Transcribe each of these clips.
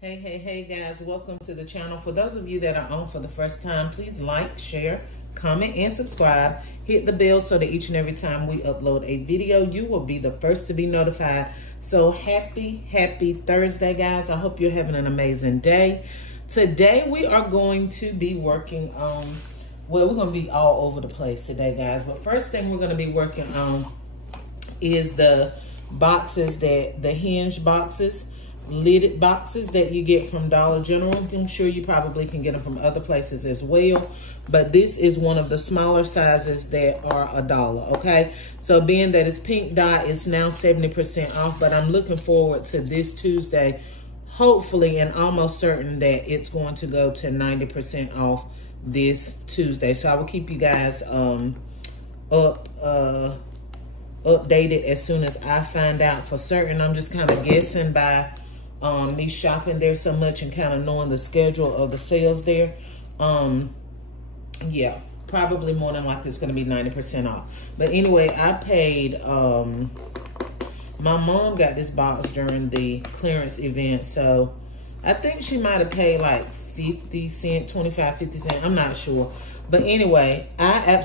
Hey guys, welcome to the channel. For those of you that are on for the first time, please like, share, comment, and subscribe. Hit the bell so that each and every time we upload a video, you will be the first to be notified. So happy Thursday, guys. I hope you're having an amazing day. Today we are going to be working on, well, we're going to be all over the place today, guys. But first thing we're going to be working on is the boxes, the hinge boxes, lidded boxes that you get from Dollar General. I'm sure you probably can get them from other places as well, but this is one of the smaller sizes that are $1, okay? So being that it's pink dye, it's now 70% off, but I'm looking forward to this Tuesday, hopefully, and almost certain that it's going to go to 90% off this Tuesday. So I will keep you guys updated as soon as I find out for certain. I'm just kind of guessing by me shopping there so much and kind of knowing the schedule of the sales there. Yeah, probably more than likely it's going to be 90% off. But anyway, I paid, my mom got this box during the clearance event, so I think she might have paid like 50 cents, 25, 50 cents. I'm not sure. But anyway, I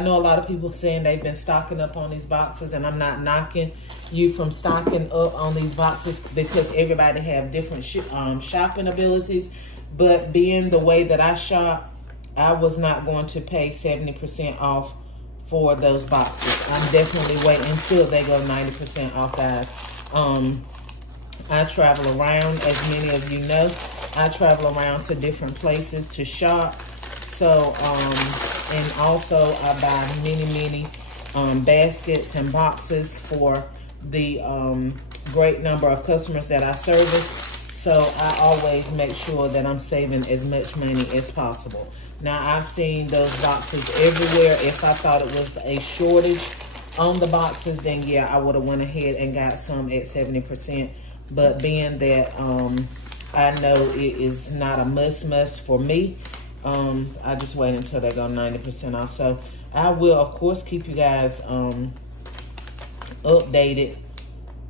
know a lot of people saying they've been stocking up on these boxes, and I'm not knocking you from stocking up on these boxes because everybody have different shopping abilities. But being the way that I shop, I was not going to pay 70% off for those boxes. I'm definitely waiting until they go 90% off, guys. I travel around, as many of you know. I travel around to different places to shop. So, and also I buy many baskets and boxes for the great number of customers that I service. So I always make sure that I'm saving as much money as possible. Now, I've seen those boxes everywhere. If I thought it was a shortage on the boxes, then yeah, I would have went ahead and got some at 70%. But being that I know it is not a must for me, I just wait until they go 90% off. So I will, of course, keep you guys updated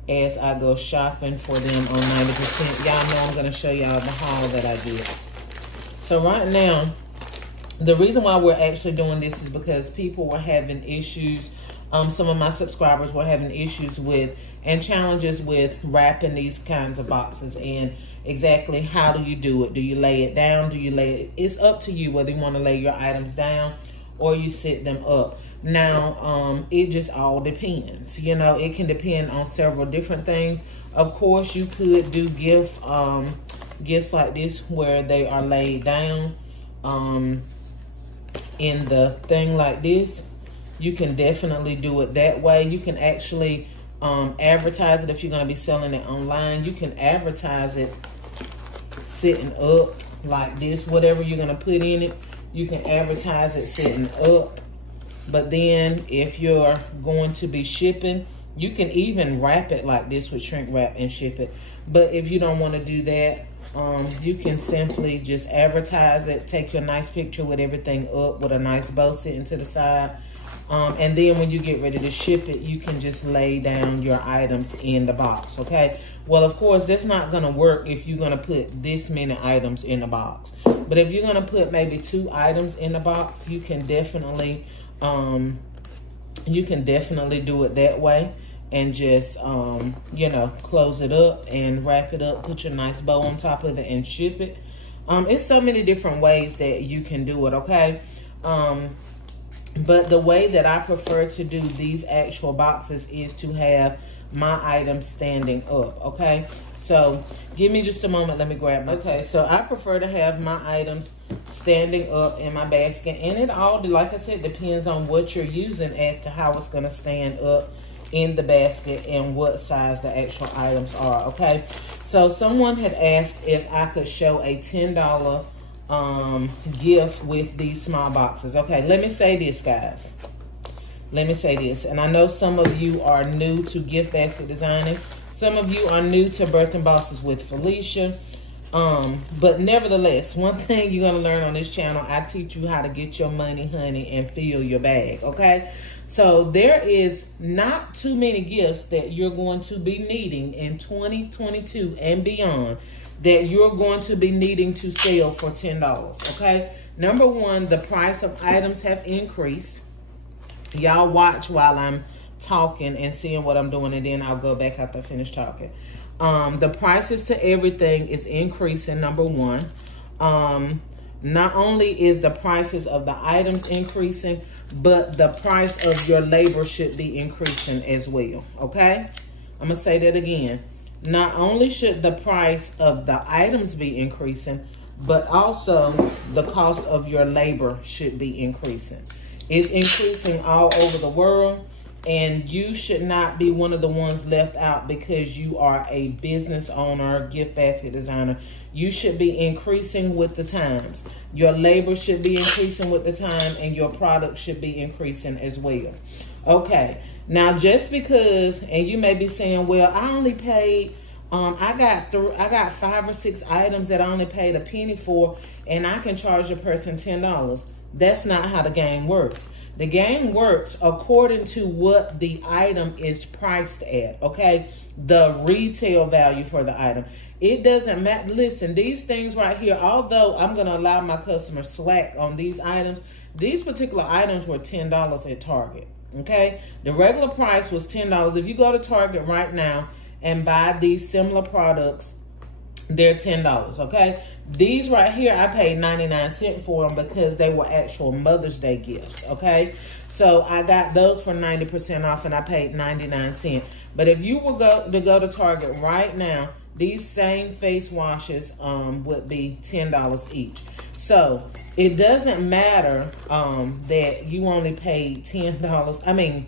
as I go shopping for them on 90%. Y'all know I'm going to show y'all the haul that I did. So right now, the reason why we're actually doing this is because people were having issues. Some of my subscribers were having issues with and challenges with wrapping these kinds of boxes, and exactly how do you do it? Do you lay it down? Do you lay it? It's up to you whether you want to lay your items down or you sit them up. Now, it just all depends. You know, it can depend on several different things. Of course, you could do gifts like this where they are laid down in the thing like this. You can definitely do it that way. You can actually advertise it if you're going to be selling it online. You can advertise it sitting up like this. Whatever you're going to put in it, you can advertise it sitting up. But then if you're going to be shipping, you can even wrap it like this with shrink wrap and ship it. But if you don't want to do that, you can simply just advertise it, take your nice picture with everything up with a nice bow sitting to the side. And then when you get ready to ship it, you can just lay down your items in the box, okay? Well, of course, that's not going to work if you're going to put this many items in the box. But if you're going to put maybe 2 items in the box, you can definitely do it that way and just, you know, close it up and wrap it up, put your nice bow on top of it and ship it. It's so many different ways that you can do it, okay? But the way that I prefer to do these actual boxes is to have my items standing up, okay? So give me just a moment. Let me grab my... Okay, so I prefer to have my items standing up in my basket. And it all, like I said, depends on what you're using as to how it's going to stand up in the basket and what size the actual items are, okay? So someone had asked if I could show a $10 gift with these small boxes. Okay, let me say this, guys. Let me say this. And I know some of you are new to gift basket designing. Some of you are new to Birthing Bosses with Felicia. But nevertheless, one thing you're going to learn on this channel, I teach you how to get your money, honey, and fill your bag, okay? So there is not too many gifts that you're going to be needing in 2022 and beyond that you're going to be needing to sell for $10, okay? Number one, the price of items have increased. Y'all watch while I'm talking and seeing what I'm doing, and then I'll go back after I finish talking. The prices to everything is increasing, number one. Not only is the prices of the items increasing, but the price of your labor should be increasing as well, okay? I'm going to say that again. Not only should the price of the items be increasing, but also the cost of your labor should be increasing. It's increasing all over the world, and you should not be one of the ones left out because you are a business owner, gift basket designer. You should be increasing with the times. Your labor should be increasing with the time, and your product should be increasing as well. Okay, now just because, and you may be saying, well, I only paid, I got 5 or 6 items that I only paid a penny for, and I can charge a person $10. That's not how the game works. The game works according to what the item is priced at, okay? The retail value for the item. It doesn't matter. Listen, these things right here, although I'm going to allow my customers slack on these items, these particular items were $10 at Target, okay? The regular price was $10. If you go to Target right now and buy these similar products, they're $10, okay? These right here, I paid 99 cents for them because they were actual Mother's Day gifts, okay? So I got those for 90% off, and I paid 99 cents. But if you were to go to Target right now, these same face washes would be $10 each. So it doesn't matter that you only paid $10. I mean,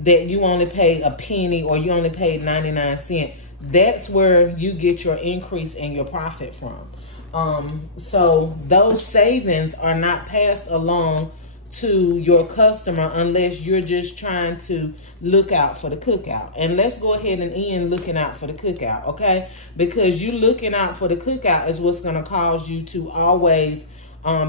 that you only paid a penny or you only paid 99 cents. That's where you get your increase in your profit from. So those savings are not passed along to your customer unless you're just trying to look out for the cookout. And let's go ahead and end looking out for the cookout, okay? Because you looking out for the cookout is what's going to cause you to always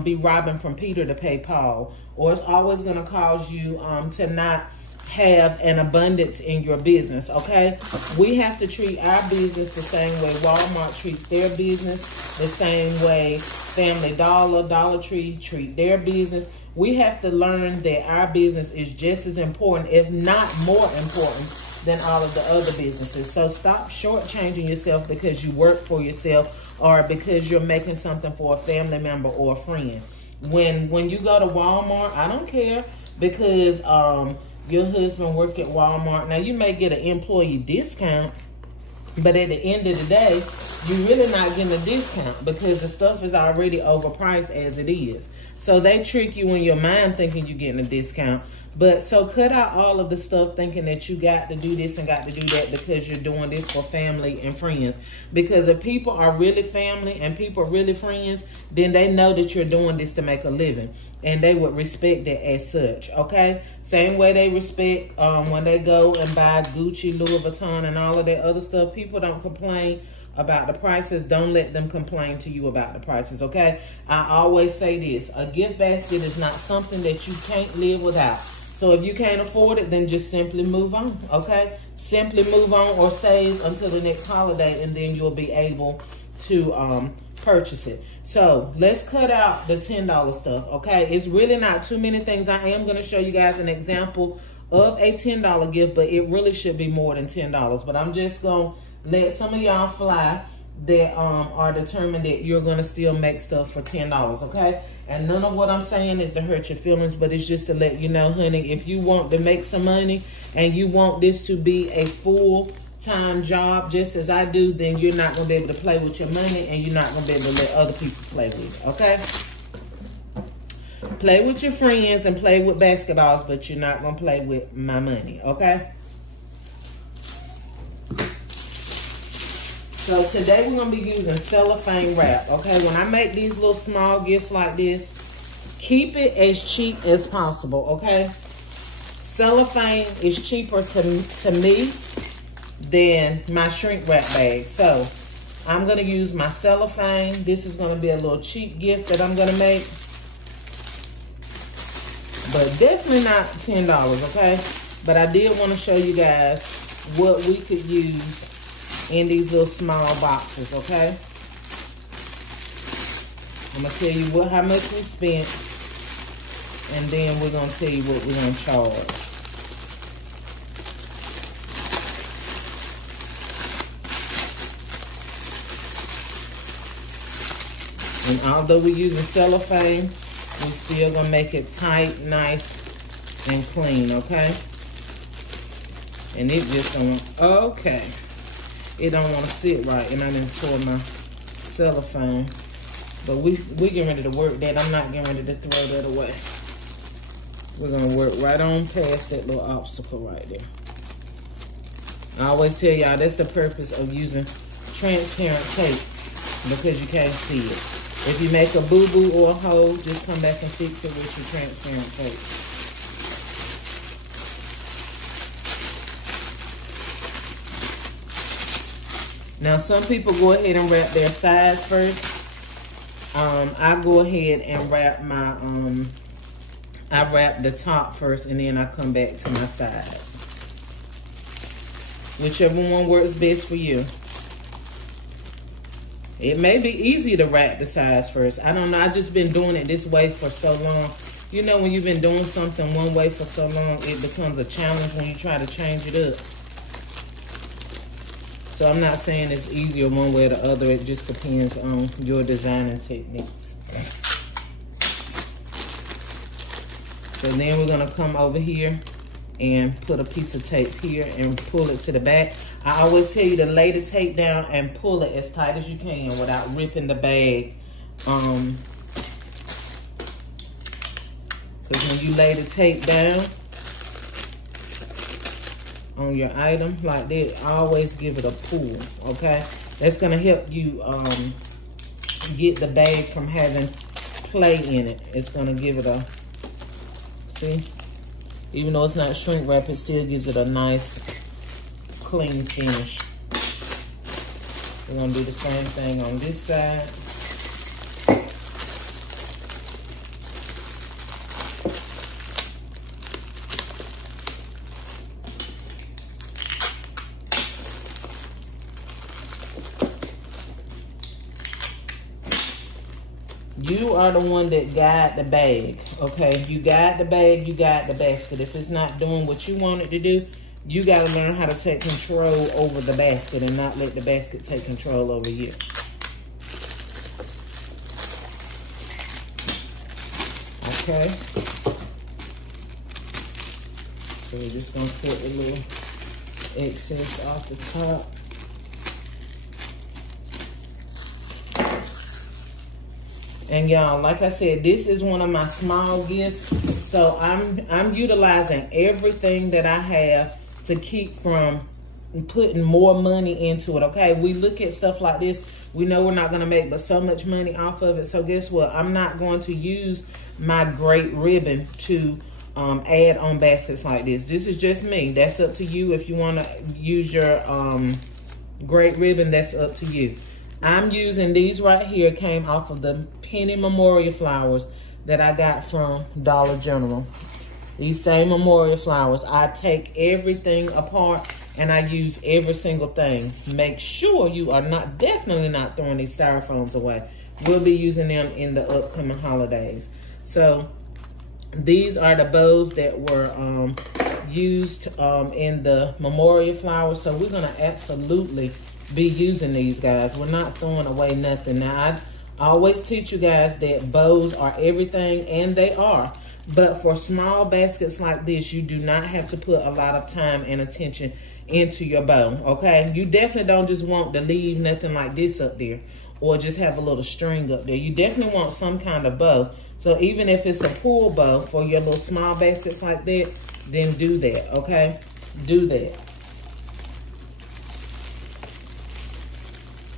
be robbing from Peter to pay Paul. Or it's always going to cause you to not have an abundance in your business, okay? We have to treat our business the same way Walmart treats their business, the same way Family Dollar, Dollar Tree treat their business. We have to learn that our business is just as important, if not more important, than all of the other businesses. So stop shortchanging yourself because you work for yourself or because you're making something for a family member or a friend. When you go to Walmart, I don't care because your husband work at Walmart. Now, you may get an employee discount, but at the end of the day, you're really not getting a discount because the stuff is already overpriced as it is. So they trick you in your mind thinking you're getting a discount. But so cut out all of the stuff thinking that you got to do this and got to do that because you're doing this for family and friends. Because if people are really family and people are really friends, then they know that you're doing this to make a living. And they would respect that as such, okay? Same way they respect when they go and buy Gucci, Louis Vuitton, and all of that other stuff. People don't complain about the prices. Don't let them complain to you about the prices, okay? I always say this. A gift basket is not something that you can't live without. So if you can't afford it, then just simply move on, okay? Simply move on or save until the next holiday, and then you'll be able to purchase it. So let's cut out the $10 stuff, okay? It's really not too many things. I am going to show you guys an example of a $10 gift, but it really should be more than $10. But I'm just going to let some of y'all fly that are determined that you're going to still make stuff for $10, okay? And none of what I'm saying is to hurt your feelings, but it's just to let you know, honey, if you want to make some money and you want this to be a full-time job just as I do, then you're not going to be able to play with your money and you're not going to be able to let other people play with it, okay? Play with your friends and play with basketballs, but you're not going to play with my money, okay? So today we're going to be using cellophane wrap, okay? When I make these little small gifts like this, keep it as cheap as possible, okay? Cellophane is cheaper to me than my shrink wrap bag. So I'm going to use my cellophane. This is going to be a little cheap gift that I'm going to make. but definitely not $10, okay? But I did want to show you guys what we could use in these little small boxes, okay? I'm gonna tell you how much we spent, and then we're gonna tell you what we're gonna charge. And although we're using cellophane, we're still gonna make it tight, nice, and clean, okay? And it just don't, okay. It don't wanna sit right, and I done tore my cellophane. But we getting ready to work that. I'm not getting ready to throw that away. We're gonna work right on past that little obstacle right there. I always tell y'all that's the purpose of using transparent tape, because you can't see it. If you make a boo-boo or a hole, just come back and fix it with your transparent tape. Now some people go ahead and wrap their sides first. I go ahead and wrap my, I wrap the top first, and then I come back to my sides. Whichever one works best for you. It may be easier to wrap the sides first. I don't know, I've just been doing it this way for so long. You know, when you've been doing something one way for so long, it becomes a challenge when you try to change it up. So I'm not saying it's easier one way or the other. It just depends on your designing techniques. So then we're gonna come over here and put a piece of tape here and pull it to the back. I always tell you to lay the tape down and pull it as tight as you can without ripping the bag. Because when you lay the tape down on your item like that, always give it a pull, okay? That's gonna help you get the bag from having play in it. It's gonna give it a, see? Even though it's not shrink wrap, it still gives it a nice, clean finish. We're gonna do the same thing on this side. You are the one that guide the bag, okay? You guide the bag, you guide the basket. If it's not doing what you want it to do, you got to learn how to take control over the basket and not let the basket take control over you. Okay? So we're just going to put a little excess off the top. And y'all, like I said, this is one of my small gifts. So I'm utilizing everything that I have to keep from putting more money into it, okay? We look at stuff like this, we know we're not going to make but so much money off of it. So guess what? I'm not going to use my great ribbon to add on baskets like this. This is just me. That's up to you. If you want to use your great ribbon, that's up to you. I'm using these right here, came off of the Penny Memorial flowers that I got from Dollar General. These same memorial flowers. I take everything apart and I use every single thing. Make sure you are definitely not throwing these styrofoams away. We'll be using them in the upcoming holidays. So these are the bows that were used in the memorial flowers. So we're gonna absolutely be using these, guys. We're not throwing away nothing. Now, I always teach you guys that bows are everything, and they are. But for small baskets like this, you do not have to put a lot of time and attention into your bow, okay? You definitely don't just want to leave nothing like this up there or just have a little string up there. You definitely want some kind of bow. So even if it's a pull bow for your little small baskets like that, then do that, okay? Do that.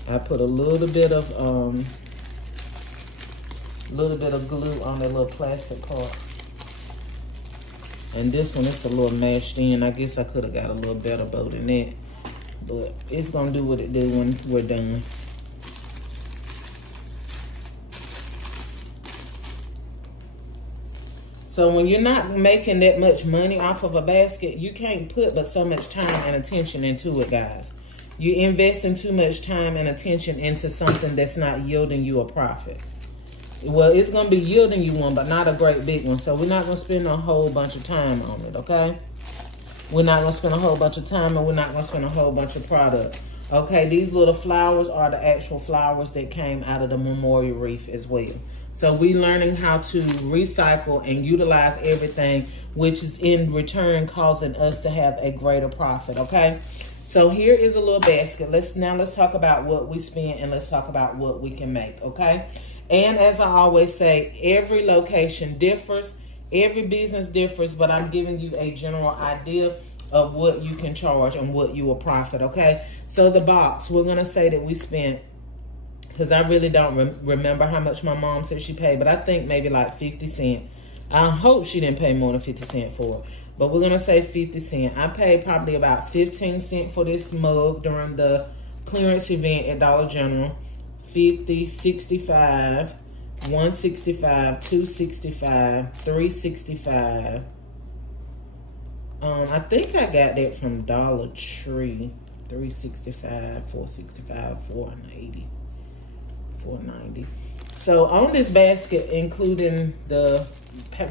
I put a little bit of glue on that little plastic part. And this one, it's a little mashed in. I guess I could have got a little better bow than that. But it's gonna do what it do when we're done. So when you're not making that much money off of a basket, you can't put but so much time and attention into it, guys. You're investing too much time and attention into something that's not yielding you a profit. Well, it's going to be yielding you one, but not a great big one. So we're not going to spend a whole bunch of time on it, okay? We're not going to spend a whole bunch of time, and we're not going to spend a whole bunch of product. Okay, these little flowers are the actual flowers that came out of the memorial wreath as well. So we're learning how to recycle and utilize everything, which is in return causing us to have a greater profit, okay? So here is a little basket. Let's talk about what we spend, and let's talk about what we can make, okay? And as I always say, every location differs, every business differs, but I'm giving you a general idea of what you can charge and what you will profit, okay? So the box, we're going to say that we spent, because I really don't remember how much my mom said she paid, but I think maybe like 50 cents. I hope she didn't pay more than 50 cents for it, but we're going to say 50 cents. I paid probably about 15 cents for this mug during the clearance event at Dollar General. 50, 65, 165, 265, 365. I think I got that from Dollar Tree. 365, 465, 480, 490. So on this basket, including the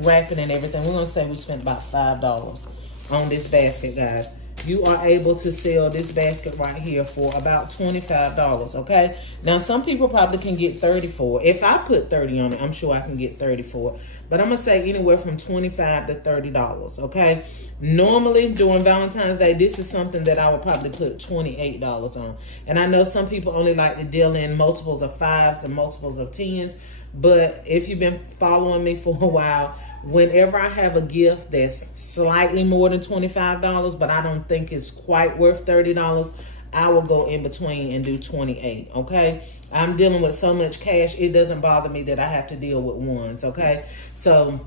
wrapping and everything, we're gonna say we spent about $5 on this basket, guys. You are able to sell this basket right here for about $25, okay? Now, some people probably can get 30 for it. If I put 30 on it, I'm sure I can get 30 for it. But I'm going to say anywhere from $25 to $30, okay? Normally, during Valentine's Day, this is something that I would probably put $28 on. And I know some people only like to deal in multiples of 5s and multiples of 10s. But if you've been following me for a while, whenever I have a gift that's slightly more than $25, but I don't think it's quite worth $30, I will go in between and do 28, okay? I'm dealing with so much cash, it doesn't bother me that I have to deal with ones, okay? So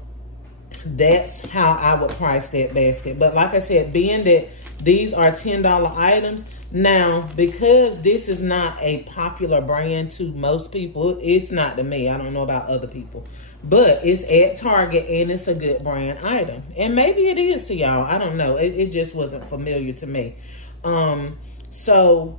that's how I would price that basket. But like I said, being that these are $10 items, now, because this is not a popular brand to most people, it's not to me. I don't know about other people. But it's at Target, and it's a good brand item. And maybe it is to y'all. I don't know. It just wasn't familiar to me. So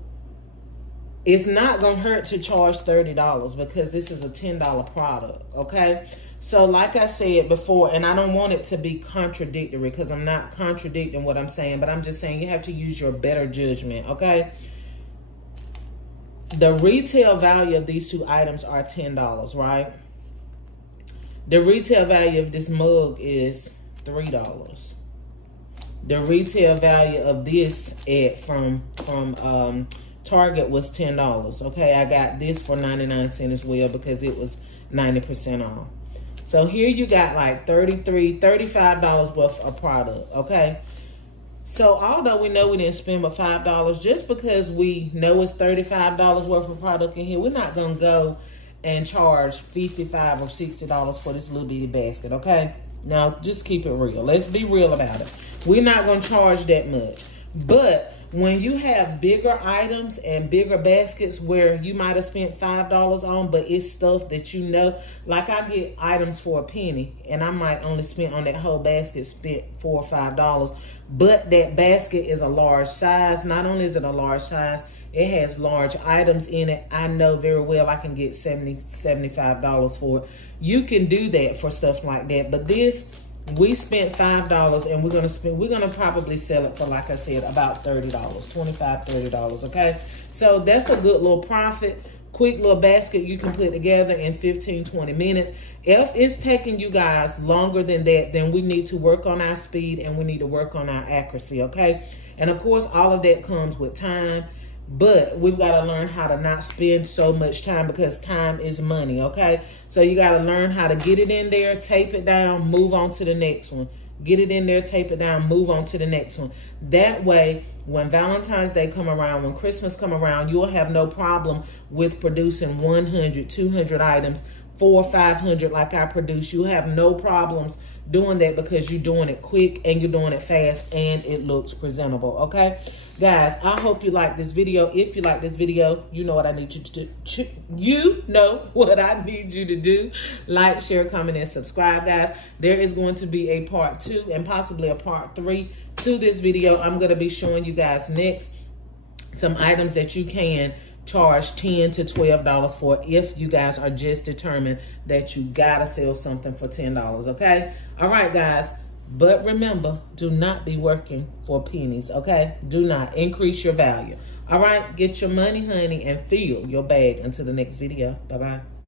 it's not going to hurt to charge $30 because this is a $10 product, okay? So like I said before, and I don't want it to be contradictory because I'm not contradicting what I'm saying, but I'm just saying you have to use your better judgment, okay? The retail value of these two items are $10, right? The retail value of this mug is $3. The retail value of this from Target was $10. Okay, I got this for 99 cents as well because it was 90% off. So here you got like $35 worth of product, okay? So although we know we didn't spend but $5, just because we know it's $35 worth of product in here, we're not going to go and charge $55 or $60 for this little bitty basket, okay? Now, just keep it real. Let's be real about it. We're not going to charge that much. But when you have bigger items and bigger baskets where you might have spent $5 on, but it's stuff that you know, like I get items for a penny, and I might only spend on that whole basket, spent $4 or $5, but that basket is a large size. Not only is it a large size, it has large items in it. I know very well I can get $70, $75 for it. You can do that for stuff like that, but this, we spent $5 and we're gonna probably sell it for, like I said, about $30, $25, $30, okay? So that's a good little profit. Quick little basket you can put together in 15, 20 minutes. If it's taking you guys longer than that, then we need to work on our speed and we need to work on our accuracy, okay? And of course, all of that comes with time. But we've got to learn how to not spend so much time because time is money, okay? So you got to learn how to get it in there, tape it down, move on to the next one. Get it in there, tape it down, move on to the next one. That way, when Valentine's Day come around, when Christmas come around, you'll have no problem with producing 100, 200 items 400 or 500 like I produce. You have no problems doing that because you're doing it quick and you're doing it fast and it looks presentable. Okay, guys, I hope you like this video. If you like this video, you know what I need you to do. You know what I need you to do. Like, share, comment, and subscribe, guys. There is going to be a part 2 and possibly a part 3 to this video. I'm going to be showing you guys next some items that you can charge $10 to $12 for if you guys are just determined that you gotta sell something for $10, okay? All right, guys, but remember, do not be working for pennies, okay? Do not increase your value. All right, get your money, honey, and fill your bag until the next video. Bye-bye.